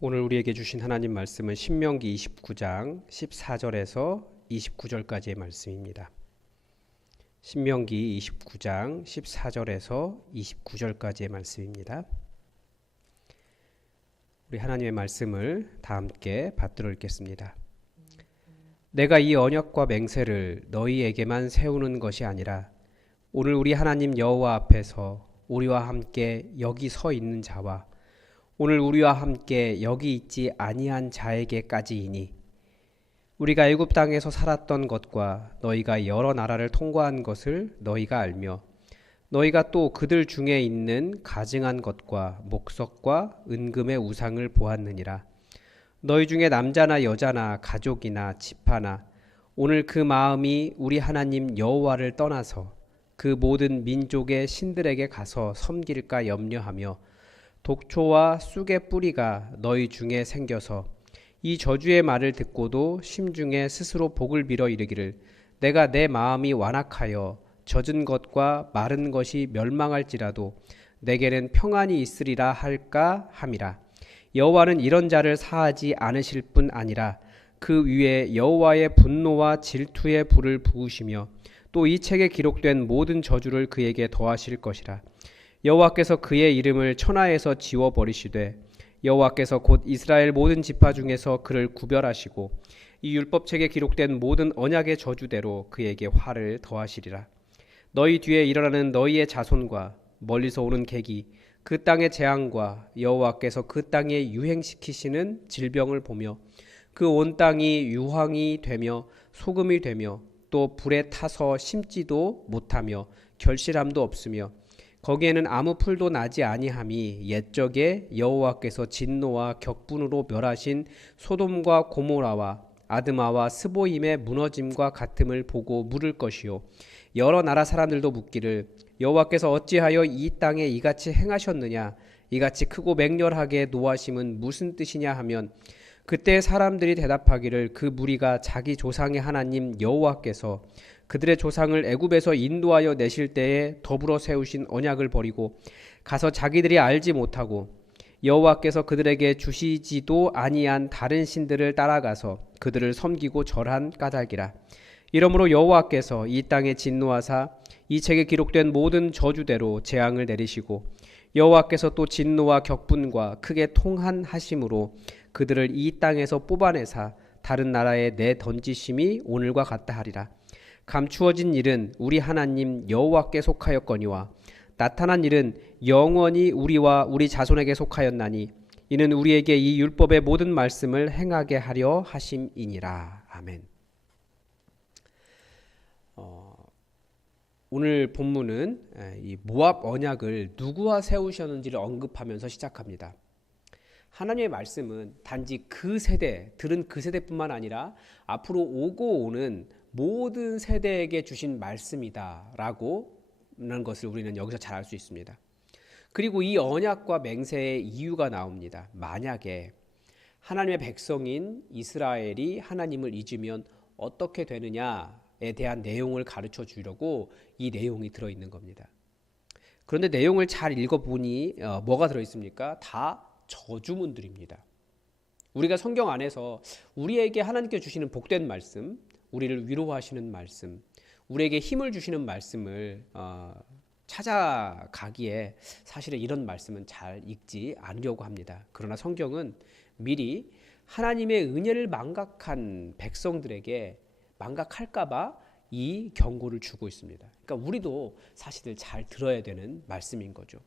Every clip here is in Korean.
오늘 우리에게 주신 하나님 말씀은 신명기 29장 14절에서 29절까지의 말씀입니다. 신명기 29장 14절에서 29절까지의 말씀입니다. 우리 하나님의 말씀을 다 함께 받들어 읽겠습니다. 내가 이 언약과 맹세를 너희에게만 세우는 것이 아니라 오늘 우리 하나님 여호와 앞에서 우리와 함께 여기 서 있는 자와 오늘 우리와 함께 여기 있지 아니한 자에게까지이니 우리가 애굽 땅에서 살았던 것과 너희가 여러 나라를 통과한 것을 너희가 알며 너희가 또 그들 중에 있는 가증한 것과 목석과 은금의 우상을 보았느니라. 너희 중에 남자나 여자나 가족이나 지파나 오늘 그 마음이 우리 하나님 여호와를 떠나서 그 모든 민족의 신들에게 가서 섬길까 염려하며 독초와 쑥의 뿌리가 너희 중에 생겨서 이 저주의 말을 듣고도 심중에 스스로 복을 빌어 이르기를 내가 내 마음이 완악하여 젖은 것과 마른 것이 멸망할지라도 내게는 평안이 있으리라 할까 함이라. 여호와는 이런 자를 사하지 않으실 뿐 아니라 그 위에 여호와의 분노와 질투의 불을 부으시며 또 이 책에 기록된 모든 저주를 그에게 더하실 것이라. 여호와께서 그의 이름을 천하에서 지워 버리시되 여호와께서 곧 이스라엘 모든 지파 중에서 그를 구별하시고 이 율법책에 기록된 모든 언약의 저주대로 그에게 화를 더하시리라. 너희 뒤에 일어나는 너희의 자손과 멀리서 오는 객이 그 땅의 재앙과 여호와께서 그 땅에 유행시키시는 질병을 보며 그 온 땅이 유황이 되며 소금이 되며 또 불에 타서 심지도 못하며 결실함도 없으며 거기에는 아무 풀도 나지 아니함이 옛적에 여호와께서 진노와 격분으로 멸하신 소돔과 고모라와 아드마와 스보임의 무너짐과 같음을 보고 물을 것이요 여러 나라 사람들도 묻기를 여호와께서 어찌하여 이 땅에 이같이 행하셨느냐 이같이 크고 맹렬하게 노하심은 무슨 뜻이냐 하면 그때 사람들이 대답하기를 그 무리가 자기 조상의 하나님 여호와께서 그들의 조상을 애굽에서 인도하여 내실 때에 더불어 세우신 언약을 버리고 가서 자기들이 알지 못하고 여호와께서 그들에게 주시지도 아니한 다른 신들을 따라가서 그들을 섬기고 절한 까닭이라. 이러므로 여호와께서 이 땅에 진노하사 이 책에 기록된 모든 저주대로 재앙을 내리시고 여호와께서 또 진노와 격분과 크게 통한하심으로 그들을 이 땅에서 뽑아내사 다른 나라에 내던지심이 오늘과 같다 하리라. 감추어진 일은 우리 하나님 여호와께 속하였거니와 나타난 일은 영원히 우리와 우리 자손에게 속하였나니 이는 우리에게 이 율법의 모든 말씀을 행하게 하려 하심이니라. 아멘. 오늘 본문은 이 모압 언약을 누구와 세우셨는지를 언급하면서 시작합니다. 하나님의 말씀은 단지 그 세대, 들은 그 세대뿐만 아니라 앞으로 오고 오는 모든 세대에게 주신 말씀이다라고 하는 것을 우리는 여기서 잘 알 수 있습니다. 그리고 이 언약과 맹세의 이유가 나옵니다. 만약에 하나님의 백성인 이스라엘이 하나님을 잊으면 어떻게 되느냐에 대한 내용을 가르쳐 주려고 이 내용이 들어있는 겁니다. 그런데 내용을 잘 읽어보니 뭐가 들어있습니까? 다 저주문들입니다. 우리가 성경 안에서 우리에게 하나님께 주시는 복된 말씀, 우리를 위로하시는 말씀, 우리에게 힘을 주시는 말씀을 찾아가기에 사실은 이런 말씀은 잘 읽지 않으려고 합니다. 그러나 성경은 미리 하나님의 은혜를 망각한 백성들에게 망각할까봐 이 경고를 주고 있습니다. 그러니까 우리도 사실을 잘 들어야 되는 말씀인 거죠.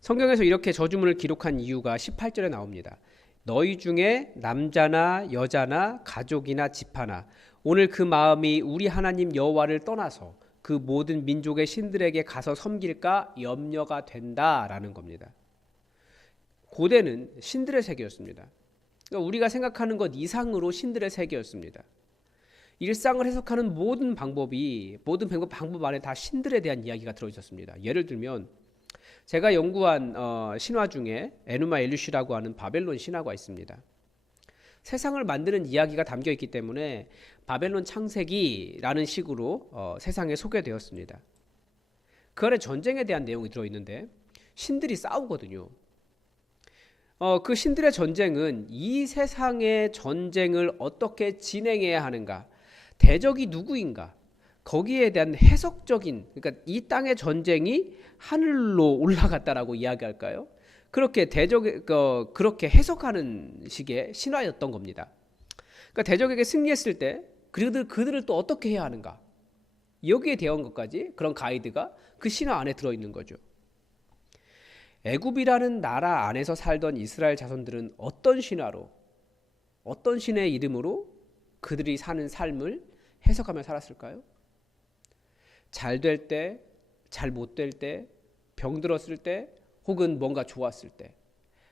성경에서 이렇게 저주문을 기록한 이유가 18절에 나옵니다. 너희 중에 남자나 여자나 가족이나 지파나 오늘 그 마음이 우리 하나님 여호와를 떠나서 그 모든 민족의 신들에게 가서 섬길까 염려가 된다라는 겁니다. 고대는 신들의 세계였습니다. 그러니까 우리가 생각하는 것 이상으로 신들의 세계였습니다. 일상을 해석하는 모든 방법 안에 다 신들에 대한 이야기가 들어있었습니다. 예를 들면 제가 연구한 신화 중에 에누마 엘리시라고 하는 바벨론 신화가 있습니다. 세상을 만드는 이야기가 담겨 있기 때문에 바벨론 창세기라는 식으로 세상에 소개되었습니다. 그 안에 전쟁에 대한 내용이 들어있는데 신들이 싸우거든요. 그 신들의 전쟁은 이 세상의 전쟁을 어떻게 진행해야 하는가, 대적이 누구인가, 거기에 대한 해석적인, 그러니까 이 땅의 전쟁이 하늘로 올라갔다라고 이야기할까요? 그렇게 그렇게 해석하는 식의 신화였던 겁니다. 그러니까 대적에게 승리했을 때 그들을 또 어떻게 해야 하는가, 여기에 대한 것까지 그런 가이드가 그 신화 안에 들어있는 거죠. 애굽이라는 나라 안에서 살던 이스라엘 자손들은 어떤 신화로, 어떤 신의 이름으로 그들이 사는 삶을 해석하며 살았을까요? 잘 될 때, 잘 못 될 때, 병들었을 때, 혹은 뭔가 좋았을 때,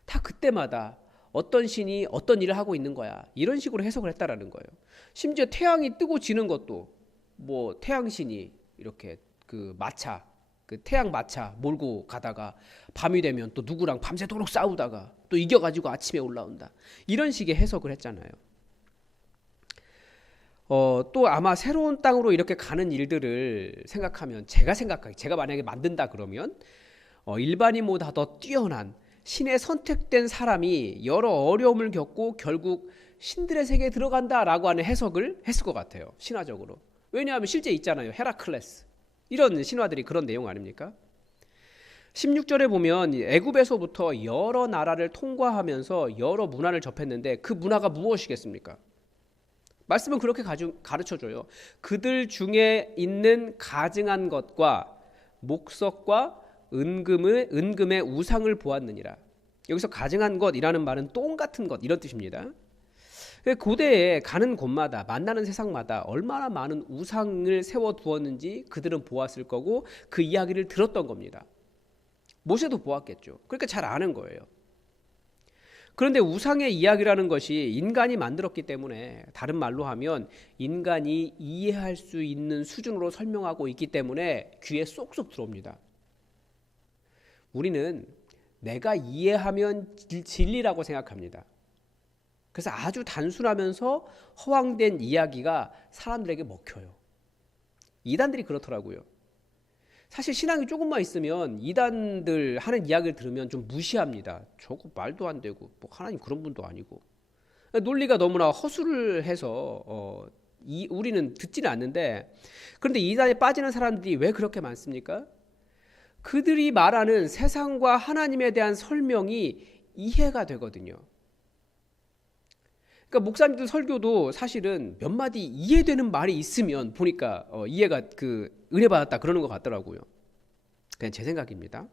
다 그때마다 어떤 신이 어떤 일을 하고 있는 거야, 이런 식으로 해석을 했다라는 거예요. 심지어 태양이 뜨고 지는 것도 뭐 태양신이 이렇게 그 마차, 그 태양 마차 몰고 가다가 밤이 되면 또 누구랑 밤새도록 싸우다가 또 이겨가지고 아침에 올라온다, 이런 식의 해석을 했잖아요. 또 아마 새로운 땅으로 이렇게 가는 일들을 생각하면, 제가 만약에 만든다 그러면 일반인보다 더 뛰어난 신의 선택된 사람이 여러 어려움을 겪고 결국 신들의 세계에 들어간다라고 하는 해석을 했을 것 같아요, 신화적으로. 왜냐하면 실제 있잖아요, 헤라클레스, 이런 신화들이 그런 내용 아닙니까? 16절에 보면 애굽에서부터 여러 나라를 통과하면서 여러 문화를 접했는데 그 문화가 무엇이겠습니까? 말씀은 그렇게 가르쳐줘요. 그들 중에 있는 가증한 것과 목석과 은금의 우상을 보았느니라. 여기서 가증한 것이라는 말은 똥 같은 것, 이런 뜻입니다. 고대에 가는 곳마다, 만나는 세상마다 얼마나 많은 우상을 세워두었는지 그들은 보았을 거고 그 이야기를 들었던 겁니다. 모세도 보았겠죠. 그러니까 잘 아는 거예요. 그런데 우상의 이야기라는 것이 인간이 만들었기 때문에, 다른 말로 하면 인간이 이해할 수 있는 수준으로 설명하고 있기 때문에 귀에 쏙쏙 들어옵니다. 우리는 내가 이해하면 진리라고 생각합니다. 그래서 아주 단순하면서 허황된 이야기가 사람들에게 먹혀요. 이단들이 그렇더라고요. 사실 신앙이 조금만 있으면 이단들 하는 이야기를 들으면 좀 무시합니다. 저거 말도 안 되고, 뭐 하나님 그런 분도 아니고. 논리가 너무나 허술을 해서 우리는 듣지는 않는데, 그런데 이단에 빠지는 사람들이 왜 그렇게 많습니까? 그들이 말하는 세상과 하나님에 대한 설명이 이해가 되거든요. 그러니까 목사님들 설교도 사실은 몇 마디 이해되는 말이 있으면 보니까 이해가 은혜 받았다 그러는 것 같더라고요. 그냥 제 생각입니다.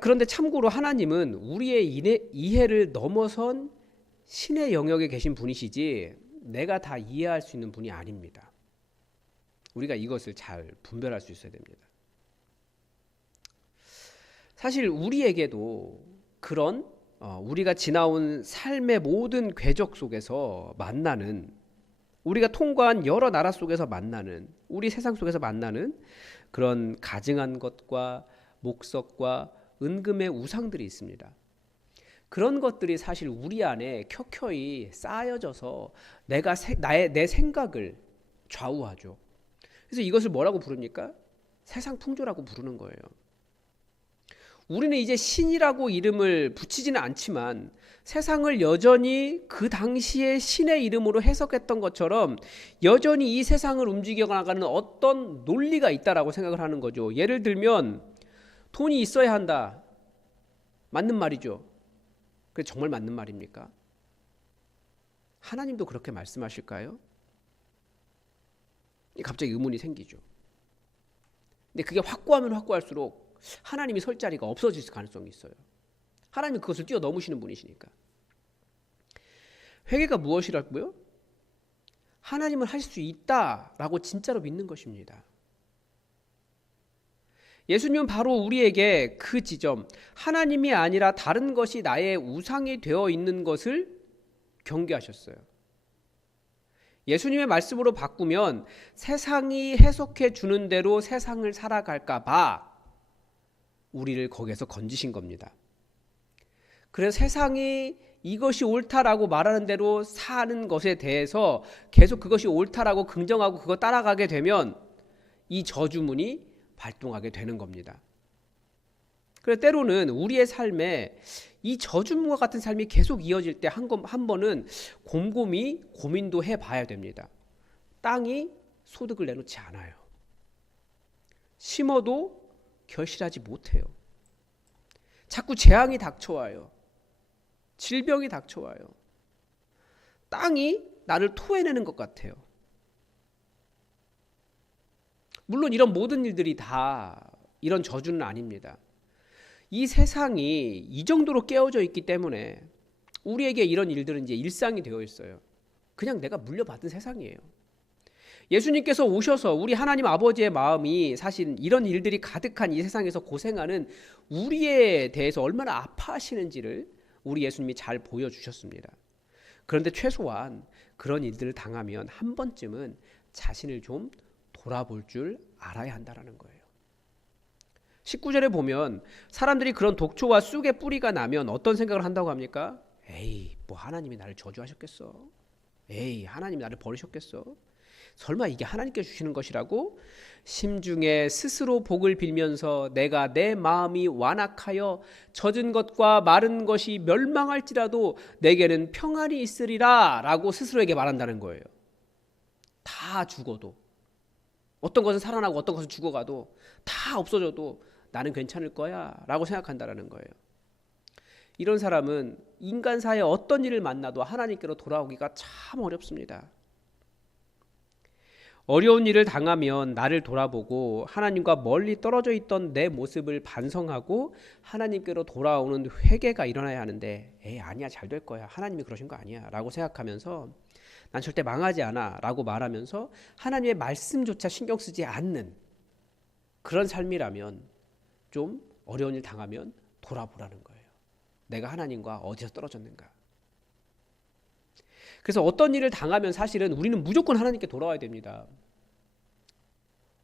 그런데 참고로 하나님은 우리의 이해를 넘어선 신의 영역에 계신 분이시지 내가 다 이해할 수 있는 분이 아닙니다. 우리가 이것을 잘 분별할 수 있어야 됩니다. 사실 우리에게도 그런 우리가 지나온 삶의 모든 궤적 속에서 만나는, 우리가 통과한 여러 나라 속에서 만나는, 우리 세상 속에서 만나는 그런 가증한 것과 목석과 은금의 우상들이 있습니다. 그런 것들이 사실 우리 안에 켜켜이 쌓여져서 내 생각을 좌우하죠. 그래서 이것을 뭐라고 부릅니까? 세상 풍조라고 부르는 거예요. 우리는 이제 신이라고 이름을 붙이지는 않지만 세상을 여전히 그 당시의 신의 이름으로 해석했던 것처럼 여전히 이 세상을 움직여 나가는 어떤 논리가 있다라고 생각을 하는 거죠. 예를 들면 돈이 있어야 한다. 맞는 말이죠. 그게 정말 맞는 말입니까? 하나님도 그렇게 말씀하실까요? 갑자기 의문이 생기죠. 근데 그게 확고하면 확고할수록 하나님이 설 자리가 없어질 가능성이 있어요. 하나님이 그것을 뛰어넘으시는 분이시니까. 회개가 무엇이라고요? 하나님은 할 수 있다라고 진짜로 믿는 것입니다. 예수님은 바로 우리에게 그 지점, 하나님이 아니라 다른 것이 나의 우상이 되어 있는 것을 경계하셨어요. 예수님의 말씀으로 바꾸면 세상이 해석해 주는 대로 세상을 살아갈까 봐 우리를 거기에서 건지신 겁니다. 그래서 세상이 이것이 옳다라고 말하는 대로 사는 것에 대해서 계속 그것이 옳다라고 긍정하고 그거 따라가게 되면 이 저주문이 발동하게 되는 겁니다. 그래서 때로는 우리의 삶에 이 저주문과 같은 삶이 계속 이어질 때 한 번은 곰곰이 고민도 해봐야 됩니다. 땅이 소득을 내놓지 않아요. 심어도 결실하지 못해요. 자꾸 재앙이 닥쳐와요. 질병이 닥쳐와요. 땅이 나를 토해내는 것 같아요. 물론 이런 모든 일들이 다 이런 저주는 아닙니다. 이 세상이 이 정도로 깨어져 있기 때문에 우리에게 이런 일들은 이제 일상이 되어 있어요. 그냥 내가 물려받은 세상이에요. 예수님께서 오셔서 우리 하나님 아버지의 마음이 사실 이런 일들이 가득한 이 세상에서 고생하는 우리에 대해서 얼마나 아파하시는지를 우리 예수님이 잘 보여주셨습니다. 그런데 최소한 그런 일들을 당하면 한 번쯤은 자신을 좀 돌아볼 줄 알아야 한다는 거예요. 19절에 보면 사람들이 그런 독초와 쑥의 뿌리가 나면 어떤 생각을 한다고 합니까? 에이, 뭐 하나님이 나를 저주하셨겠어? 에이, 하나님이 나를 버리셨겠어? 설마 이게 하나님께 주시는 것이라고? 심중에 스스로 복을 빌면서 내가 내 마음이 완악하여 젖은 것과 마른 것이 멸망할지라도 내게는 평안이 있으리라 라고 스스로에게 말한다는 거예요. 다 죽어도, 어떤 것은 살아나고 어떤 것은 죽어가도, 다 없어져도 나는 괜찮을 거야 라고 생각한다는 거예요. 이런 사람은 인간사의 어떤 일을 만나도 하나님께로 돌아오기가 참 어렵습니다. 어려운 일을 당하면 나를 돌아보고 하나님과 멀리 떨어져 있던 내 모습을 반성하고 하나님께로 돌아오는 회개가 일어나야 하는데, 에이, 아니야, 잘 될 거야, 하나님이 그러신 거 아니야 라고 생각하면서 난 절대 망하지 않아 라고 말하면서 하나님의 말씀조차 신경 쓰지 않는 그런 삶이라면 좀 어려운 일 당하면 돌아보라는 거예요. 내가 하나님과 어디서 떨어졌는가. 그래서 어떤 일을 당하면 사실은 우리는 무조건 하나님께 돌아와야 됩니다.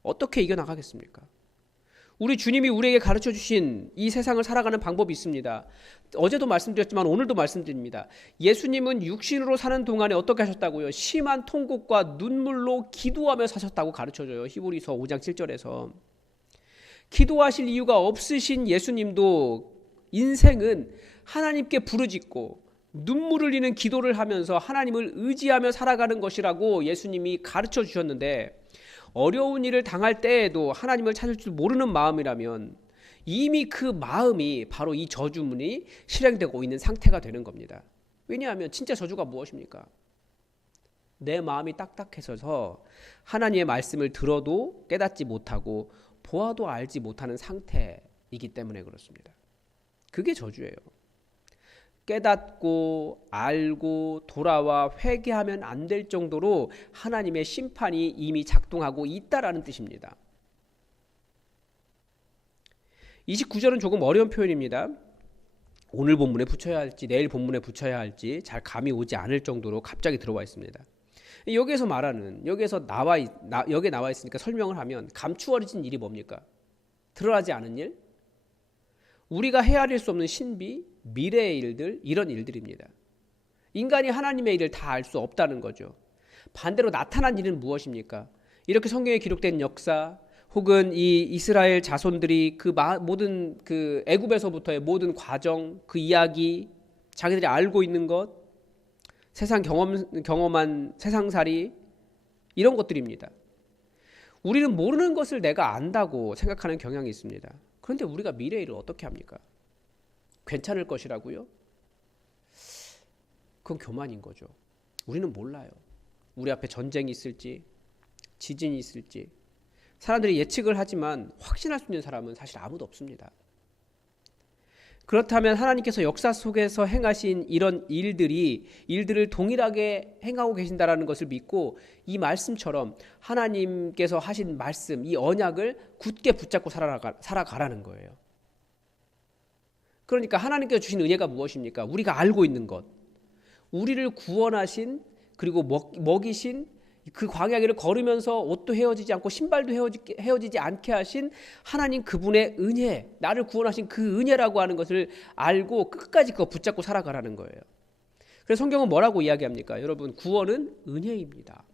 어떻게 이겨나가겠습니까? 우리 주님이 우리에게 가르쳐 주신 이 세상을 살아가는 방법이 있습니다. 어제도 말씀드렸지만 오늘도 말씀드립니다. 예수님은 육신으로 사는 동안에 어떻게 하셨다고요? 심한 통곡과 눈물로 기도하며 사셨다고 가르쳐줘요. 히브리서 5장 7절에서. 기도하실 이유가 없으신 예수님도 인생은 하나님께 부르짖고 눈물을 흘리는 기도를 하면서 하나님을 의지하며 살아가는 것이라고 예수님이 가르쳐 주셨는데, 어려운 일을 당할 때에도 하나님을 찾을 줄 모르는 마음이라면 이미 그 마음이 바로 이 저주문이 실행되고 있는 상태가 되는 겁니다. 왜냐하면 진짜 저주가 무엇입니까? 내 마음이 딱딱해져서 하나님의 말씀을 들어도 깨닫지 못하고 보아도 알지 못하는 상태이기 때문에 그렇습니다. 그게 저주예요. 깨닫고 알고 돌아와 회개하면 안 될 정도로 하나님의 심판이 이미 작동하고 있다라는 뜻입니다. 29절은 조금 어려운 표현입니다. 오늘 본문에 붙여야 할지 내일 본문에 붙여야 할지 잘 감이 오지 않을 정도로 갑자기 들어와 있습니다. 여기에서 말하는, 여기에 나와 있으니까 설명을 하면 감추어진 일이 뭡니까? 드러나지 않은 일? 우리가 헤아릴 수 없는 신비, 미래의 일들, 이런 일들입니다. 인간이 하나님의 일을 다 알 수 없다는 거죠. 반대로 나타난 일은 무엇입니까? 이렇게 성경에 기록된 역사, 혹은 이 이스라엘 자손들이 모든 그 애굽에서부터의 모든 과정, 그 이야기, 자기들이 알고 있는 것, 세상 경험한 세상살이, 이런 것들입니다. 우리는 모르는 것을 내가 안다고 생각하는 경향이 있습니다. 그런데 우리가 미래의 일을 어떻게 합니까? 괜찮을 것이라고요? 그건 교만인 거죠. 우리는 몰라요. 우리 앞에 전쟁이 있을지, 지진이 있을지. 사람들이 예측을 하지만 확신할 수 있는 사람은 사실 아무도 없습니다. 그렇다면 하나님께서 역사 속에서 행하신 이런 일들을 동일하게 행하고 계신다라는 것을 믿고 이 말씀처럼 하나님께서 하신 말씀, 이 언약을 굳게 붙잡고 살아가라는 거예요. 그러니까 하나님께서 주신 은혜가 무엇입니까? 우리가 알고 있는 것, 우리를 구원하신, 그리고 먹이신, 그 광야길을 걸으면서 옷도 헤어지지 않고 신발도 헤어지지 않게 하신 하나님 그분의 은혜, 나를 구원하신 그 은혜라고 하는 것을 알고 끝까지 그거 붙잡고 살아가라는 거예요. 그래서 성경은 뭐라고 이야기합니까? 여러분, 구원은 은혜입니다.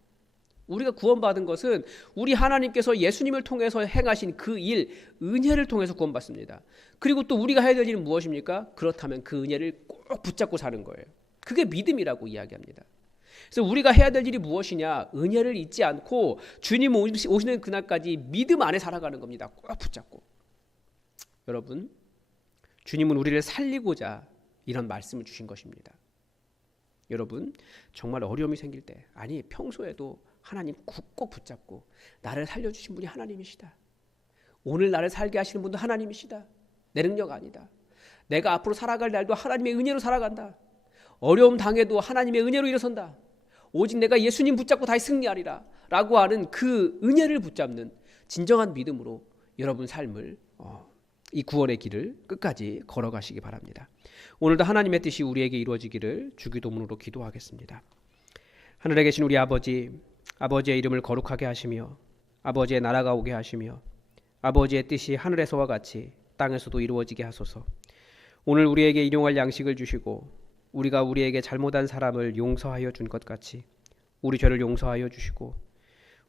우리가 구원받은 것은 우리 하나님께서 예수님을 통해서 행하신 그 일, 은혜를 통해서 구원받습니다. 그리고 또 우리가 해야 될 일은 무엇입니까? 그렇다면 그 은혜를 꼭 붙잡고 사는 거예요. 그게 믿음이라고 이야기합니다. 그래서 우리가 해야 될 일이 무엇이냐? 은혜를 잊지 않고 주님 오시는 그날까지 믿음 안에 살아가는 겁니다. 꼭 붙잡고. 여러분, 주님은 우리를 살리고자 이런 말씀을 주신 것입니다. 여러분, 정말 어려움이 생길 때, 아니 평소에도 하나님 꼭 붙잡고 나를 살려주신 분이 하나님이시다. 오늘 나를 살게 하시는 분도 하나님이시다. 내 능력 아니다. 내가 앞으로 살아갈 날도 하나님의 은혜로 살아간다. 어려움 당해도 하나님의 은혜로 일어선다. 오직 내가 예수님 붙잡고 다시 승리하리라 라고 하는 그 은혜를 붙잡는 진정한 믿음으로 여러분 삶을 이 구원의 길을 끝까지 걸어가시기 바랍니다. 오늘도 하나님의 뜻이 우리에게 이루어지기를 주기도문으로 기도하겠습니다. 하늘에 계신 우리 아버지, 아버지의 이름을 거룩하게 하시며 아버지의 나라가 오게 하시며 아버지의 뜻이 하늘에서와 같이 땅에서도 이루어지게 하소서. 오늘 우리에게 일용할 양식을 주시고 우리가 우리에게 잘못한 사람을 용서하여 준 것 같이 우리 죄를 용서하여 주시고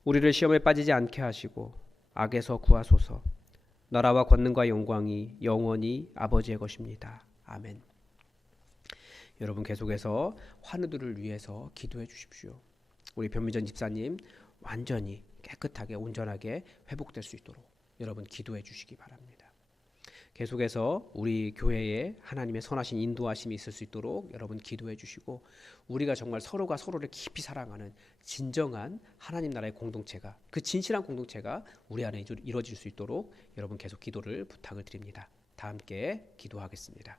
우리를 시험에 빠지지 않게 하시고 악에서 구하소서. 나라와 권능과 영광이 영원히 아버지의 것입니다. 아멘. 여러분 계속해서 환우들을 위해서 기도해 주십시오. 우리 변미전 집사님 완전히 깨끗하게 온전하게 회복될 수 있도록 여러분 기도해 주시기 바랍니다. 계속해서 우리 교회에 하나님의 선하신 인도하심이 있을 수 있도록 여러분 기도해 주시고 우리가 정말 서로가 서로를 깊이 사랑하는 진정한 하나님 나라의 공동체가 그 진실한 공동체가 우리 안에 이루어질 수 있도록 여러분 계속 기도를 부탁을 드립니다. 다 함께 기도하겠습니다.